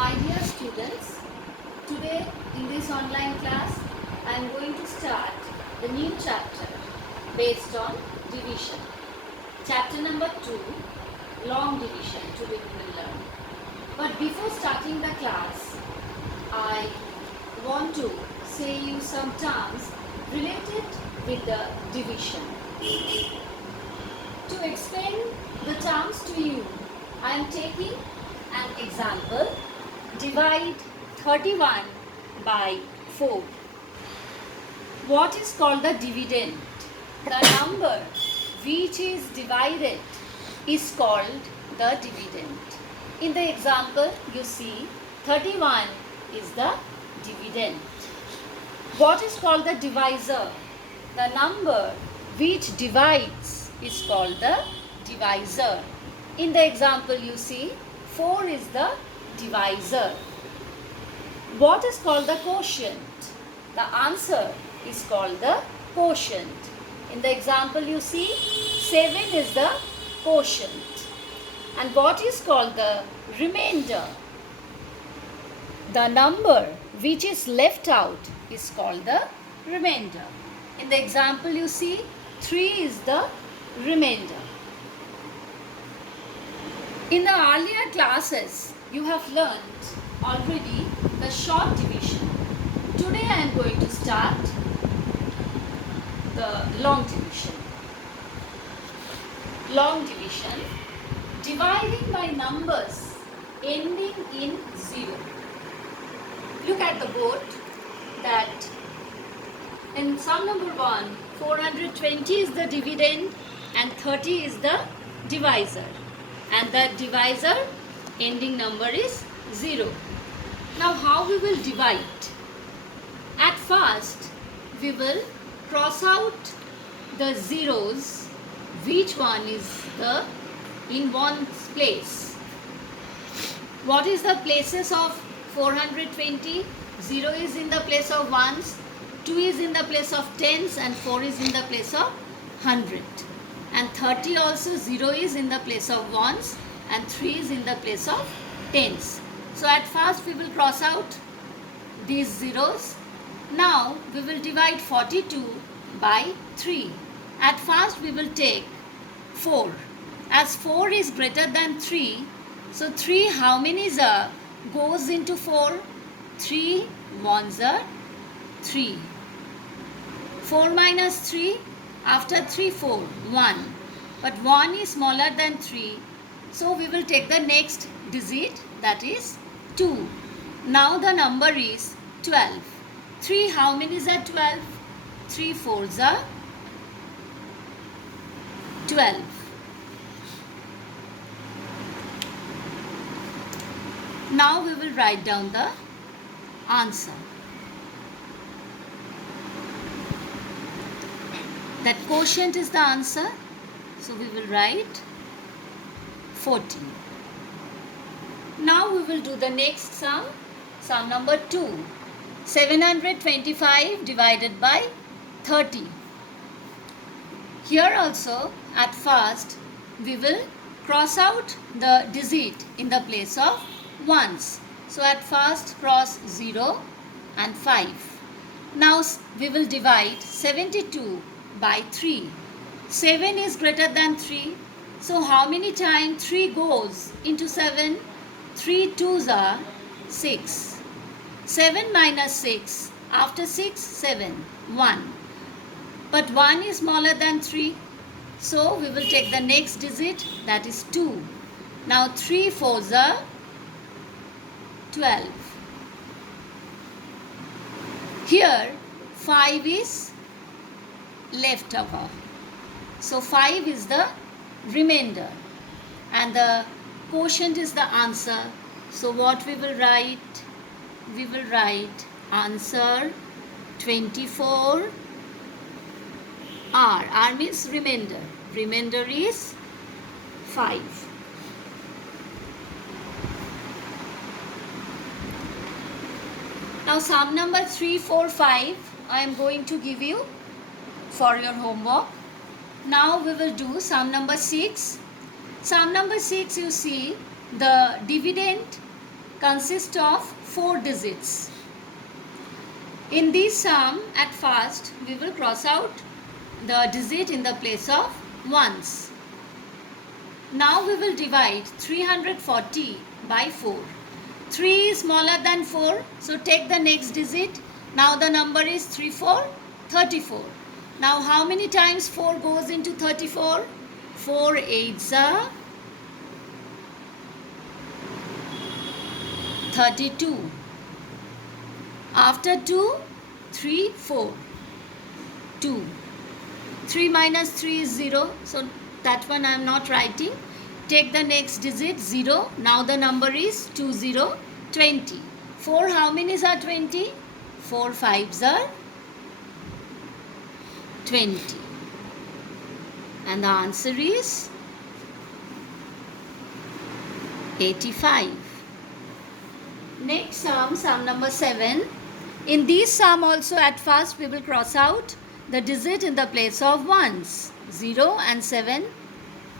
My dear students, today in this online class I am going to start the new chapter based on division. Chapter number 2, long division, today we will learn. But before starting the class, I want to say you some terms related with the division. To explain the terms to you, I am taking an example. Divide 31 by 4. What is called the dividend? The number which is divided is called the dividend. In the example, you see 31 is the dividend. What is called the divisor? The number which divides is called the divisor. In the example, you see 4 is the divisor. What is called the quotient? The answer is called the quotient. In the example, you see 7 is the quotient. And what is called the remainder? The number which is left out is called the remainder. In the example, you see 3 is the remainder. In the earlier classes, you have learned already the short division. Today I am going to start the long division. Long division, dividing by numbers ending in 0. Look at the board that in sum number 1, 420 is the dividend and 30 is the divisor. And the divisor ending number is 0. Now how we will divide? At first we will cross out the zeros, which one is the in one place. What is the places of 420? 0 is in the place of ones, 2 is in the place of tens, and 4 is in the place of 100. And 30 also, 0 is in the place of ones and 3 is in the place of tens. So at first we will cross out these zeros. Now we will divide 42 by 3. At first we will take 4. As 4 is greater than 3, so 3 how many goes into 4? 3 ones are 3. 4 minus 3, after 3, 4, 1. But 1 is smaller than 3. So we will take the next digit, that is 2. Now the number is 12. 3 how many is 12? 3 4s are 12. Now we will write down the answer. That quotient is the answer. So we will write 14. Now we will do the next sum. Sum number 2. 725 divided by 30. Here also at first we will cross out the digit in the place of ones. So at first cross 0 and 5. Now we will divide 72 by 3. 7 is greater than 3. So how many times 3 goes into 7? 3 2s are 6. 7 minus 6. After 6, 7. 1. But 1 is smaller than 3. So we will take the next digit, that is 2. Now 3 4s are 12. Here 5 is left over. So 5 is the remainder and the quotient is the answer. So what we will write? We will write answer 24 R. R means remainder. Remainder is 5. Now sum number 3, 4, 5 I am going to give you for your homework. Now we will do sum number 6. Sum number 6, you see the dividend consists of 4 digits. In this sum, at first, we will cross out the digit in the place of ones. Now we will divide 340 by 4. 3 is smaller than 4, so take the next digit. Now the number is 3 4, 34. Now how many times 4 goes into 34? 4 8s are 32. After 2, 3 4. 2. 3 minus 3 is 0, so that one I am not writing. Take the next digit 0. Now the number is 20, 20. 4 how many are 20? 4 5s are 20. And the answer is 85. Next sum, sum number 7. In this sum also at first we will cross out the digit in the place of ones. 0 and 7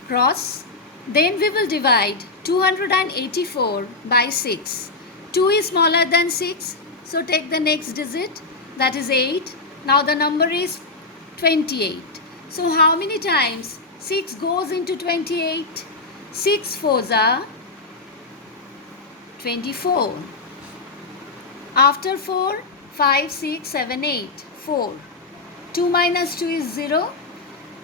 cross. Then we will divide 284 by 6. 2 is smaller than 6. So take the next digit, that is 8. Now the number is 28. So how many times 6 goes into 28? 6 4s are 24. After 4, 5, 6, 7, 8. 4. 2 minus 2 is 0.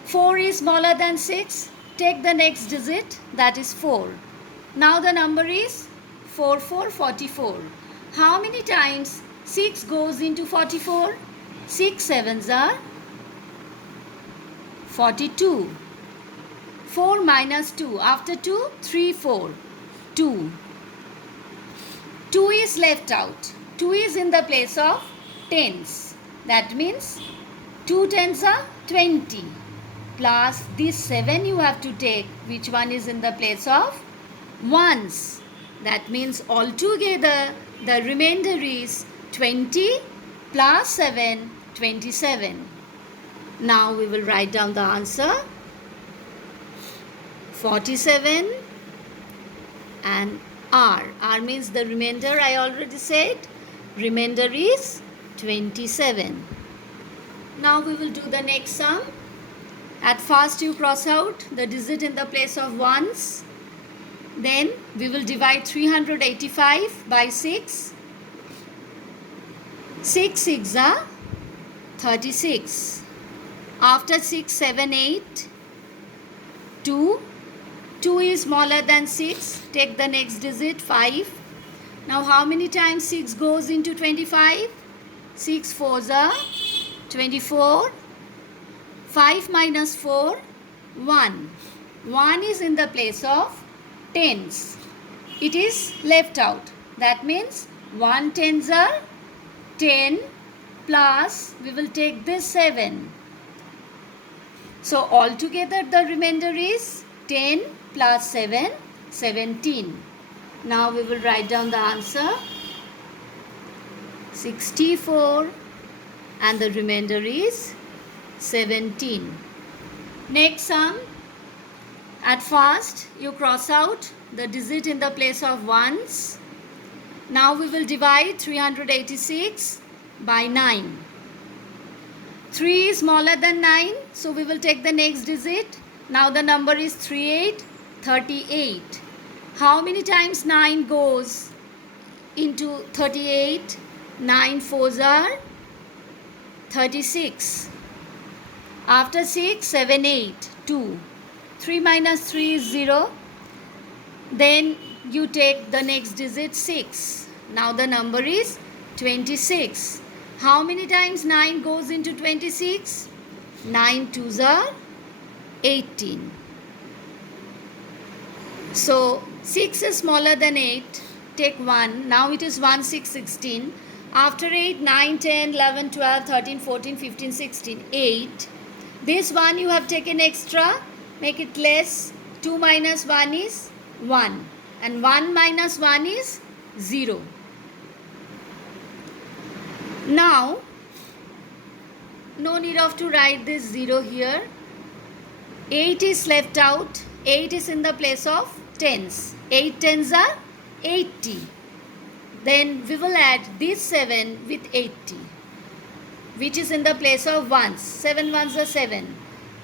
4 is smaller than 6. Take the next digit, that is 4. Now the number is 4 4, 44. How many times 6 goes into 44? 6 7s are 42. 4 minus 2. After 2, 3 4. 2. 2 is left out. 2 is in the place of tens. That means 2 tens are 20. Plus this 7 you have to take, which one is in the place of ones. That means altogether the remainder is 20 plus 7, 27. Now we will write down the answer. 47 and R. R means the remainder, I already said. Remainder is 27. Now we will do the next sum. At first you cross out the digit in the place of ones. Then we will divide 385 by 6. 6 6 are 36. After 6 7 8. 2. 2 is smaller than 6. Take the next digit 5. Now how many times 6 goes into 25? 6 4s are 24. 5 minus 4, 1. 1 is in the place of tens. It is left out. That means 1 tens are 10 plus we will take this 7. So altogether the remainder is 10 plus 7, 17. Now we will write down the answer. 64 and the remainder is 17. Next sum. At first you cross out the digit in the place of ones. Now we will divide 386 by 9. 3 is smaller than 9, so we will take the next digit. Now the number is 38, 38. How many times 9 goes into 38? 9 4s are 36. After 6, 7, 8, 2. 3 minus 3 is 0. Then you take the next digit 6. Now the number is 26. How many times 9 goes into 26? 9 2s are 18. So 6 is smaller than 8. Take 1. Now it is 1 6 16. After 8, 9, 10, 11, 12, 13, 14, 15, 16, 8. This one you have taken extra, make it less. 2 minus 1 is 1 and 1 minus 1 is 0. Now, no need of to write this 0 here. 8 is left out. 8 is in the place of tens. 8 tens are 80. Then we will add this 7 with 80, which is in the place of ones. 7 ones are 7.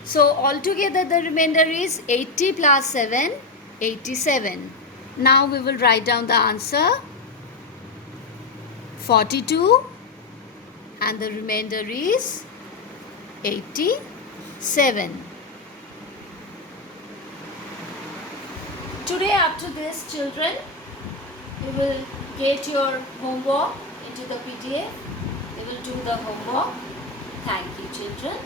So altogether the remainder is 80 plus 7, 87. Now we will write down the answer 42 and the remainder is 87. Today after this, children, you will get your homework into the PDF. You will do the homework. Thank you, children.